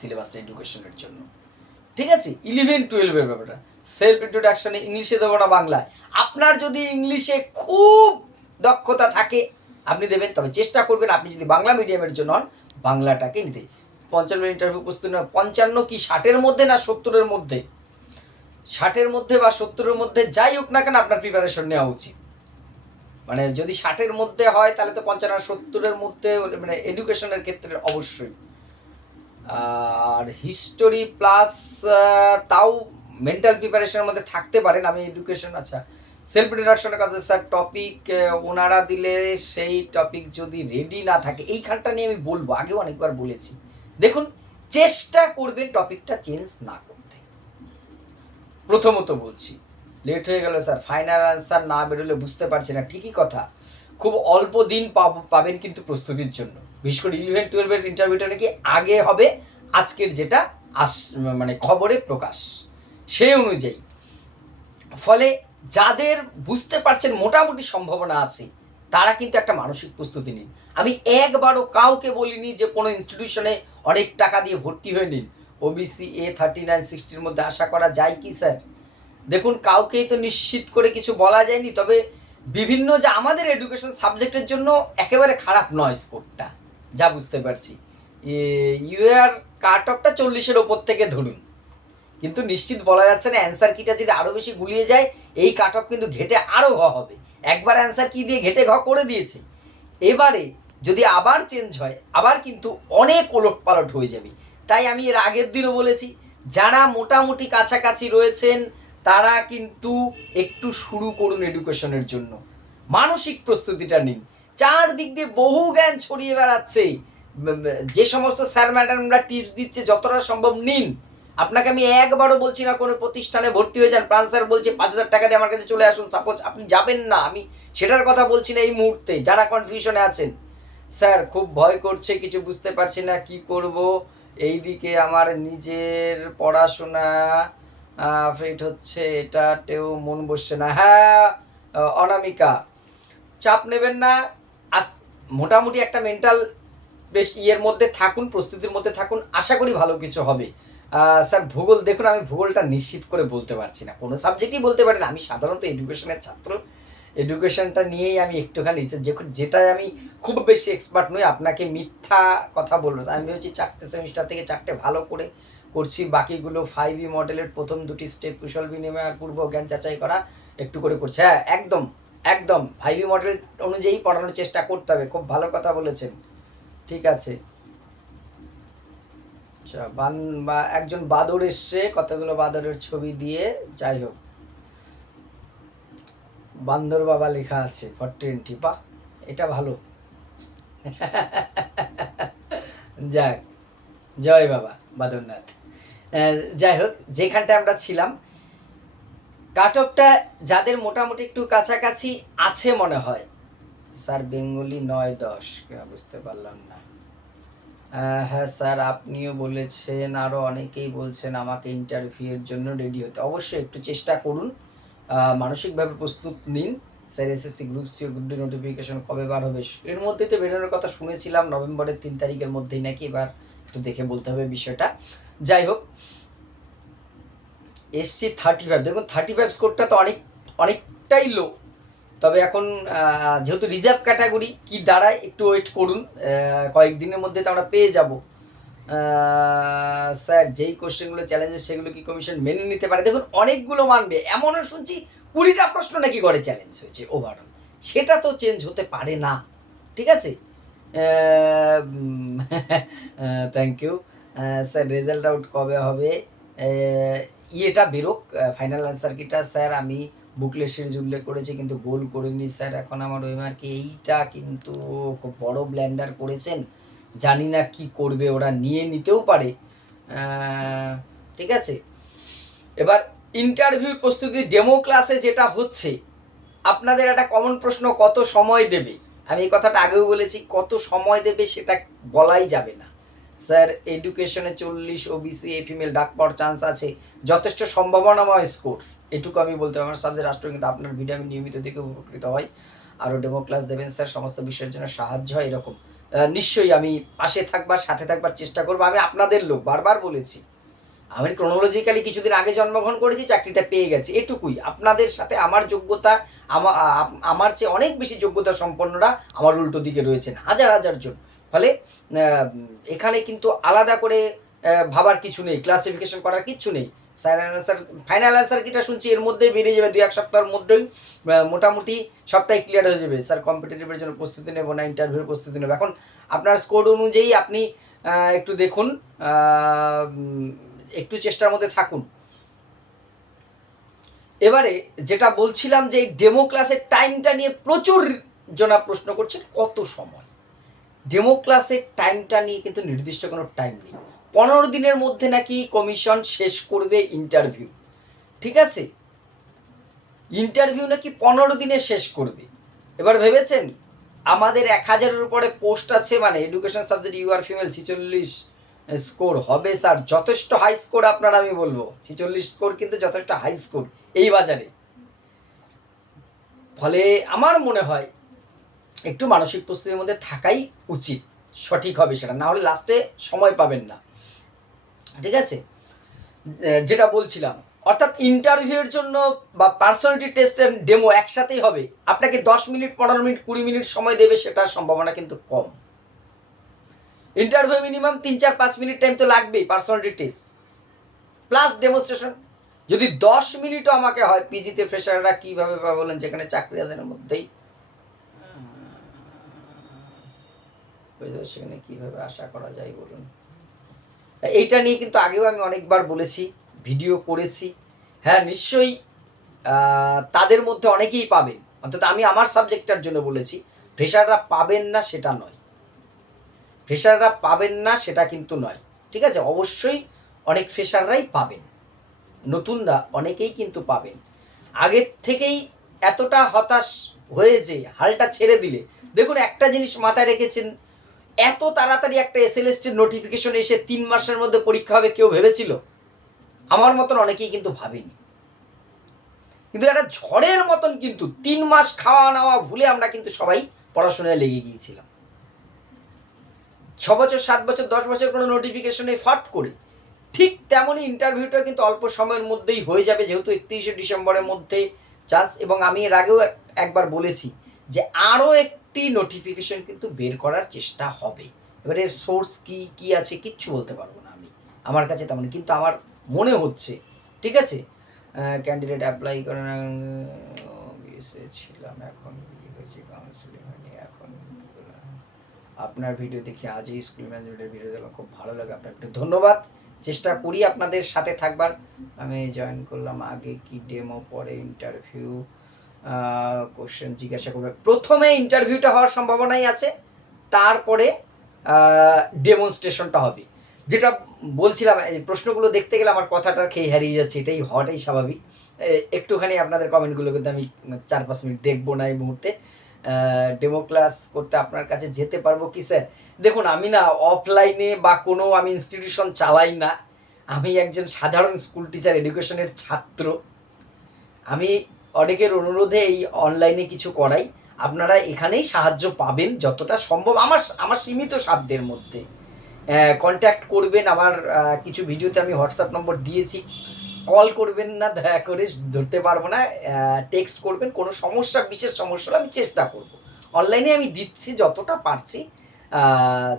সিলেবাসটা এডুকেশনের জন্য। ঠিক আছে? 11-12 এর ব্যাপারটা। সেলফ ইন্ট্রোডাকশনে ইংলিশে দেবো না বাংলায়। আপনার যদি ইংলিশে খুব দক্ষতা থাকে আপনি দেবেন, তবে চেষ্টা করবেন আপনি যদি বাংলা মিডিয়ামের জন্য হন বাংলাটাকে নিতে। 55 ইন্টারভিউ প্রস্তুতি নেওয়া 55 কি 60 এর মধ্যে না 70 এর মধ্যে? 60 এর মধ্যে বা 70 এর মধ্যে যাই হোক না কেন আপনার প্রিপারেশন নেওয়া উচিত। মানে যদি 60 এর মধ্যে হয় তাহলে তো 55 আর 70 এর মধ্যে মানে এডুকেশনের ক্ষেত্রে অবশ্যই। আর হিস্টোরি প্লাস তাও মেন্টাল প্রিপারেশনের মধ্যে থাকতে পারেন। আমি এডুকেশন আচ্ছা সেলফ ইন্ট্রোডাকশনের কথা স্যার টপিক ওনারা দিলে সেই টপিক যদি রেডি না থাকে এইখানটা নিয়ে আমি বলবো, আগেও অনেকবার বলেছি। দেখুন চেষ্টা করবেন টপিকটা চেঞ্জ না করতে। প্রথমত বলছি লেট হয়ে গেল স্যার, ফাইনাল অ্যান্সার না বেরোলে বুঝতে পারছি না, ঠিকই কথা। খুব অল্প দিন পাবেন কিন্তু প্রস্তুতির জন্য। বিশেষ করে 11-12 ইন্টারভিউটা নাকি আগে হবে আজকের যেটা মানে খবরে প্রকাশ সেই অনুযায়ী। ফলে যাদের বুঝতে পারছেন মোটামুটি সম্ভাবনা আছে তারা কিন্তু একটা মানসিক প্রস্তুতি নিন। আমি একবারও কাউকে বলিনি যে কোনো ইনস্টিটিউশনে অনেক টাকা দিয়ে ভর্তি হয়ে নিন। ওবিসি A39-60 মধ্যে আশা করা যায় কি স্যার? দেখুন কাউকেই তো নিশ্চিত করে কিছু বলা যায়নি, তবে বিভিন্ন যে আমাদের এডুকেশন সাবজেক্টের জন্য একেবারে খারাপ নয় স্কোরটা, যা বুঝতে পারছি। ইউআর কাট অফটা 40-এর ওপর থেকে ধরুন, কিন্তু নিশ্চিত বলা যাচ্ছে না। অ্যান্সার কিটা যদি আরও বেশি গুলিয়ে যায় এই কাট অফ কিন্তু ঘেটে আরও ঘ হবে। একবার অ্যান্সার কি দিয়ে ঘেটে ঘ করে দিয়েছে, এবারে যদি আবার চেঞ্জ হয় আবার কিন্তু অনেক ওলট পালট হয়ে যাবে। তাই আমি এর আগের দিনও বলেছি যারা মোটামুটি কাছাকাছি রয়েছেন তারা কিন্তু একটু শুরু করুন এডুকেশনের জন্য, মানসিক প্রস্তুতিটা নিন। চারদিক দিয়ে বহু জ্ঞান ছড়িয়ে বেড়াচ্ছে, যে সমস্ত স্যার ম্যাডামরা টিপস দিচ্ছে যতটা সম্ভব নিন। আপনাকে আমি একবারও বলছি না কোনো প্রতিষ্ঠানে ভর্তি হয়ে যান, প্রাণ স্যার বলছে 5,000 টাকা দিয়ে আমার কাছে চলে আসুন, সাপোজ আপনি যাবেন না, আমি সেটার কথা বলছি না এই মুহূর্তে। যারা কনফিউশনে আছেন, স্যার খুব ভয় করছে, কিছু বুঝতে পারছি না কি করব, এইদিকে আমার নিজের পড়াশোনা ফেট হচ্ছে, এটাতেও মন বসছে না। হ্যাঁ অনামিকা, চাপ নেবেন না, মোটামুটি একটা মেন্টাল বেশ ইয়ের মধ্যে থাকুন, প্রস্তুতির মধ্যে থাকুন, আশা করি ভালো কিছু হবে। স্যার ভূগোল, দেখুন আমি ভূগোলটা নিশ্চিত করে বলতে পারছি না, কোনো সাবজেক্টই বলতে পারি না। আমি সাধারণত এডুকেশনের ছাত্র, এডুকেশনটা নিয়েই আমি একটুখানি যেটাই আমি খুব বেশি এক্সপার্ট নই, আপনাকে মিথ্যা কথা বলবো। আমি ভেবেছি 4টে সেমিস্টার থেকে 4টে ভালো করে করছি, বাকিগুলো 5E মডেলের প্রথম 2টি স্টেপ কুশল বিনিময় পূর্ব জ্ঞান যাচাই করা একটু করে করছে। হ্যাঁ একদম একদম 5E মডেল অনুযায়ী পড়ানোর চেষ্টা করতে হবে। খুব ভালো কথা বলেছেন, ঠিক আছে। আচ্ছা বা একজন বাদর এসছে, কতগুলো বাদরের ছবি দিয়ে, যাই হোক বান্দর বাবা লেখা আছে ফর 20, বাহ এটা ভালো। যাক জয় বাবা বাদরনাথ। যাই হোক যেখানটা আমরা ছিলাম, কাট অফটা যাদের মোটামুটি একটু কাছাকাছি আছে মনে হয়। স্যার বেঙ্গলি 9-10 বুঝতে পারলাম না। হ্যাঁ স্যার আপনিও বলেছেন, আরও অনেকেই বলছেন আমাকে ইন্টারভিউয়ের জন্য রেডি হতে। অবশ্যই একটু চেষ্টা করুন, মানসিকভাবে প্রস্তুত নিন। Sir SSC group C group D notification কবে বার হবে? এর মধ্যেই তো বেরোনোর কথা শুনেছিলাম, নভেম্বরের 3 তারিখের মধ্যেই নাকি, এবার একটু দেখে বলতে হবে বিষয়টা। যাই হোক এসসি 35, দেখুন 35 স্কোরটা তো অনেকটাই লো, তবে এখন যেহেতু রিজার্ভ ক্যাটাগরি কি দাঁড়ায় একটু ওয়েট করুন, কয়েকদিনের মধ্যে তো আমরা পেয়ে যাব। স্যার যেই কোশ্চেনগুলো চ্যালেঞ্জেস সেগুলো কি কমিশন মেনে নিতে পারে? দেখুন অনেকগুলো মানবে, এমনও শুনছি 20টা প্রশ্ন নাকি করে চ্যালেঞ্জ হয়েছে ওভারঅল, সেটা তো চেঞ্জ হতে পারে না, ঠিক আছে। Thank you sir. Result out কবে হবে? ইয়েটা বেরোক, ফাইনাল অ্যান্সার কিটা। স্যার আমি বুকলেট সিরিজ উল্লেখ করেছি কিন্তু গোল করিনি স্যার, এখন আমার ওই মার্কে এইটা কিন্তু খুব বড় ব্ল্যান্ডার করেছেন, জানি না কি করবে, ওরা নিয়ে নিতেও পারে, ঠিক আছে। এবার ইন্টারভিউ প্রস্তুতি ডেমো ক্লাসে যেটা হচ্ছে, আপনাদের একটা কমন প্রশ্ন, কত সময় দেবে? আমি এই কথাটা আগেও বলেছি, কত সময় দেবে সেটা বলাই যাবে না। স্যার এডুকেশনে 40 ওবিসি এ ফিমেল ডাক পাওয়ার চান্স আছে, যথেষ্ট সম্ভাবনাময় স্কোর, এটুকু আমি বলতে পারি। আমার সাবজেক্ট রাষ্ট্র, কিন্তু আপনার ভিডিও আমি নিয়মিত দেখে উপকৃত হয়। আরও ডেমো ক্লাস দেবেন স্যার, সমস্ত বিষয়ের জন্য সাহায্য হয় এরকম। নিশ্চয়ই আমি পাশে থাকবার, সাথে থাকবার চেষ্টা করবো। আমি আপনাদের লোক, বারবার বলেছি। আমি ক্রোনোলজিক্যালি কিছুদিন আগে জন্মগ্রহণ করেছি, চাকরিটা পেয়ে গেছি, এটুকুই। আপনাদের সাথে আমার যোগ্যতা, আমার চেয়ে অনেক বেশি যোগ্যতা সম্পন্নরা আমার উল্টো দিকে রয়েছেন, হাজার হাজার জন। ফলে এখানে কিন্তু আলাদা করে ভাবার কিছু নেই, ক্লাসিফিকেশন করার কিছু নেই। ফাইনাল অ্যান্সার কিটা শুনছি এর মধ্যেই বেরিয়ে যাবে, 2-1 সপ্তাহের মধ্যেই মোটামুটি সবটাই ক্লিয়ার হয়ে যাবে। স্যার কম্পিটিটিভের জন্য প্রস্তুতি নেবো না ইন্টারভিউর প্রস্তুতি নেবো, এখন আপনার স্কোর অনুযায়ী আপনি একটু দেখুন, একটু চেষ্টার মধ্যে থাকুন। এবারে যেটা বলছিলাম যে ডেমো ক্লাসের টাইমটা নিয়ে প্রচুর জনা প্রশ্ন করছে, কত সময়। ডেমো ক্লাসের টাইমটা নিয়ে কিন্তু নির্দিষ্ট কোনো টাইম নেই। 15 দিনের মধ্যে নাকি কমিশন শেষ করবে ইন্টারভিউ, ঠিক আছে? ইন্টারভিউ নাকি 15 দিনে শেষ করবে। এবার ভেবেছেন আমাদের 1000-এর উপরে পোস্ট আছে, মানে education subject U R female 46 score হবে স্যার, যথেষ্ট হাই স্কোর আপনার, আমি বলবো 46 স্কোর কিন্তু যথেষ্ট হাই স্কোর এই বাজারে। ফলে আমার মনে হয় একটু মানসিক প্রস্তুতির মধ্যে থাকাই উচিত, সঠিক হবে সেটা, না হলে লাস্টে সময় পাবেন না, ঠিক আছে? যেটা বলছিলাম, অর্থাৎ ইন্টারভিউয়ের জন্য বা পার্সোনালিটি টেস্ট এন্ড ডেমো একসাথেই হবে, আপনাকে 10 মিনিট, 15 মিনিট, 20 মিনিট সময় দেবে, সেটার সম্ভাবনা কিন্তু কম। ইন্টারভিউ মিনিমাম 3-4-5 মিনিট টাইম তো লাগবেই, পার্সোনালিটি টেস্ট প্লাস ডেমনস্ট্রেশন। যদি 10 মিনিটও আমাকে হয়, পিজিতে ফ্রেশাররা কীভাবে পাবে বলেন, যেখানে চাকরিয়াদের মধ্যেই সেখানে কীভাবে আশা করা যায় বলুন? এইটা নিয়ে কিন্তু আগেও আমি অনেকবার বলেছি, ভিডিও করেছি। হ্যাঁ নিশ্চয়ই তাদের মধ্যে অনেকেই পাবেন, অন্তত আমি আমার সাবজেক্টটার জন্য বলেছি। ফ্রেশাররা পাবেন না সেটা নয়, ফ্রেশাররা পাবেন না সেটা কিন্তু নয়, ঠিক আছে? অবশ্যই অনেক ফ্রেশাররাই পাবেন, নতুনরা অনেকেই কিন্তু পাবেন। আগের থেকেই এতটা হতাশ হয়ে যে হালটা ছেড়ে দিলে, দেখুন একটা জিনিস মাথায় রেখেছেন, এত তাড়াতাড়ি একটা এসএলএসটির নোটিফিকেশন এসে 3 মাসের মধ্যে পরীক্ষা হবে কেউ ভেবেছিল? আমার মতন অনেকেই কিন্তু ভাবেনি। কিন্তু একটা ঝড়ের মতন কিন্তু 3 মাস খাওয়া নাওয়া ভুলে আমরা কিন্তু সবাই পড়াশোনায় লেগে গিয়েছিলাম। 6 বছর, 7 বছর, 10 বছর কোনো নোটিফিকেশনে ফাট করে, ঠিক তেমনই ইন্টারভিউটা কিন্তু অল্প সময়ের মধ্যেই হয়ে যাবে, যেহেতু 31শে ডিসেম্বরের মধ্যে চান্স। এবং আমি এর আগেও একবার বলেছি যে আরও একটি নোটিফিকেশন কিন্তু বের করার চেষ্টা হবে। এবার এর সোর্স কী আছে কিচ্ছু বলতে পারবো না আমি, আমার কাছে তেমন, কিন্তু আমার মনে হচ্ছে, ঠিক আছে? ক্যান্ডিডেট অ্যাপ্লাই করেন, ছিলাম, এখন হয়েছে, কাউন্সিলিং হয়নি, এখন আপনার ভিডিও দেখি আজই স্কুল ম্যানেজমেন্টের ভিডিও দেখলাম, খুব ভালো লাগে, আপনার একটু ধন্যবাদ। চেষ্টা করি আপনাদের সাথে থাকবার। আমি জয়েন করলাম, আগে কি ডেমো, পরে ইন্টারভিউ, কোশ্চেন জিজ্ঞাসা করবে। প্রথমে ইন্টারভিউটা হওয়ার সম্ভাবনাই আছে, তারপরে ডেমনস্ট্রেশনটা হবে। যেটা বলছিলাম, এই প্রশ্নগুলো দেখতে গেলে আমার কথাটা খেয়ে হারিয়ে যাচ্ছে, এটাই হওয়াটাই স্বাভাবিক। একটুখানি আপনাদের কমেন্টগুলো কিন্তু আমি 4-5 মিনিট দেখবো না এই মুহূর্তে। ডেমো ক্লাস করতে আপনার কাছে যেতে পারবো কি স্যার? দেখুন আমি না অফলাইনে বা কোনো আমি ইনস্টিটিউশন চালাই না, আমি একজন সাধারণ স্কুল টিচার, এডুকেশনের ছাত্র। আমি অনেকের অনুরোধে এই অনলাইনে কিছু করাই, আপনারা এখানেই সাহায্য পাবেন যতটা সম্ভব আমার সীমিত সাধ্যের মধ্যে। কন্ট্যাক্ট করবেন, আমার কিছু ভিডিওতে আমি হোয়াটসঅ্যাপ নম্বর দিয়েছি, কল করবেন না, দয়া করে, ধরতে পারবো না, টেক্সট করবেন। কোনো সমস্যা, বিশেষ সমস্যা হলে আমি চেষ্টা করব। অনলাইনে আমি দিচ্ছি যতটা পারছি,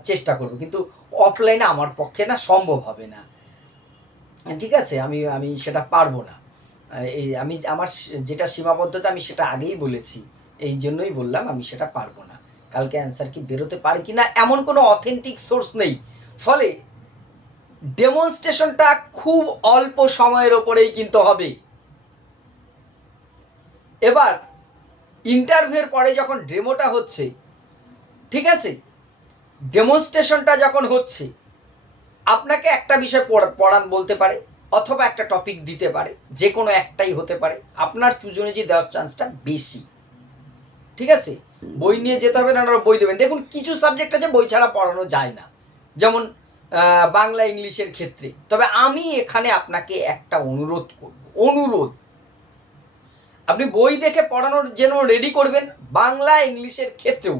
চেষ্টা করব, কিন্তু অফলাইনে আমার পক্ষে না সম্ভব হবে না, ঠিক আছে? আমি সেটা পারবো না। আমার যেটা সীমাবদ্ধতা আমি সেটা আগেই বলেছি, এই জন্যই বললাম আমি সেটা পারবো না। কালকে অ্যান্সার কি বেরোতে পারে কি না এমন কোনো অথেন্টিক সোর্স নেই, ফলে ডেমনস্ট্রেশনটা খুব অল্প সময়ের ওপরেই কিন্তু হবে। এবার ইন্টারভিউর পরে যখন ডেমোটা হচ্ছে, ঠিক আছে, ডেমনস্ট্রেশনটা যখন হচ্ছে, আপনাকে একটা বিষয় পড়ান বলতে পারে, অথবা একটা টপিক দিতে পারে, যে কোনো একটাই হতে পারে, আপনার চুজ অনুযায়ী দেওয়ার চান্সটা বেশি, ঠিক আছে? বই নিয়ে যেতে হবে না, বই দেবেন। দেখুন কিছু সাবজেক্ট আছে বই ছাড়া পড়ানো যায় না, যেমন বাংলা, ইংলিশের ক্ষেত্রে। তবে আমি এখানে আপনাকে একটা অনুরোধ করব, আপনি বই দেখে পড়ানোর যেন রেডি করবেন। বাংলা, ইংলিশের ক্ষেত্রেও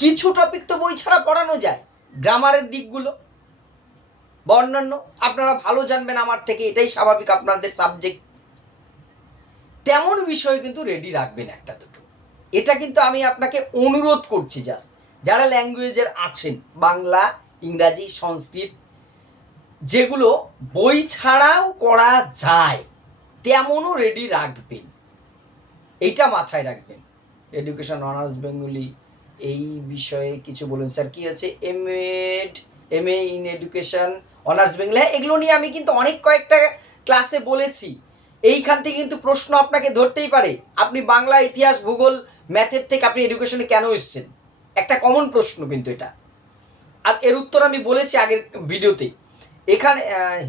কিছু টপিক তো বই ছাড়া পড়ানো যায়, গ্রামারের দিকগুলো বা অন্যান্য আপনারা ভালো জানবেন আমার থেকে, এটাই স্বাভাবিক, আপনাদের সাবজেক্ট। তেমন বিষয় কিন্তু রেডি রাখবেন একটা দুটো, এটা কিন্তু আমি আপনাকে অনুরোধ করছি। জাস্ট যারা ল্যাঙ্গুয়েজের আছেন, বাংলা, ইংরাজি, সংস্কৃত, যেগুলো বই ছাড়াও করা যায় তেমনও রেডি রাখবেন, এইটা মাথায় রাখবেন। এডুকেশন অনার্স বেঙ্গলি, এই বিষয়ে কিছু বলুন স্যার। কি আছে? MA in education honours Bengali, এগুলো নিয়ে আমি কিন্তু অনেক কয়েকটা ক্লাসে বলেছি। এইখান থেকে কিন্তু প্রশ্ন আপনাকে ধরতেই পারে, আপনি বাংলা, ইতিহাস, ভূগোল, ম্যাথের থেকে আপনি এডুকেশনে কেন এসেছেন, একটা কমন প্রশ্ন কিন্তু এটা। আর এর উত্তর আমি বলেছি আগের ভিডিওতে। এখানে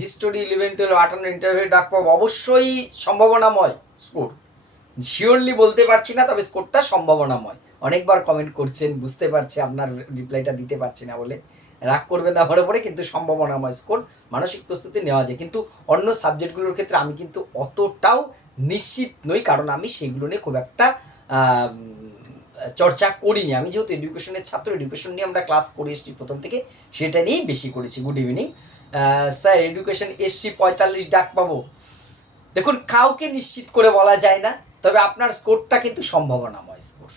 হিস্টোরি 11, 12, 58 ইন্টারভিউ ডাক পাবো, অবশ্যই সম্ভাবনাময় স্কোর, শিওরলি বলতে পারছি না, তবে স্কোরটা সম্ভাবনাময়। অনেকবার কমেন্ট করছেন, বুঝতে পারছি আপনার রিপ্লাইটা দিতে পারছি না বলে, রাগ করবেন না আমার উপরে, কিন্তু সম্ভাবনাময় স্কোর, মানসিক প্রস্তুতি নেওয়া যায়। কিন্তু অন্য সাবজেক্টগুলোর ক্ষেত্রে আমি কিন্তু অতটাও নিশ্চিত নই, কারণ আমি সেগুলো নিয়ে খুব একটা চর্চা করিনি। আমি যেহেতু এডুকেশনের ছাত্র, এডুকেশন নিয়ে আমরা ক্লাস করে এসেছি প্রথম থেকে, সেটা নিয়েই বেশি করেছি। গুড ইভিনিং স্যার, এডুকেশন এসছি 45 ডাক পাবো। দেখুন, কাউকে নিশ্চিত করে বলা যায় না, তবে আপনার স্কোরটা কিন্তু সম্ভাবনাময় স্কোর।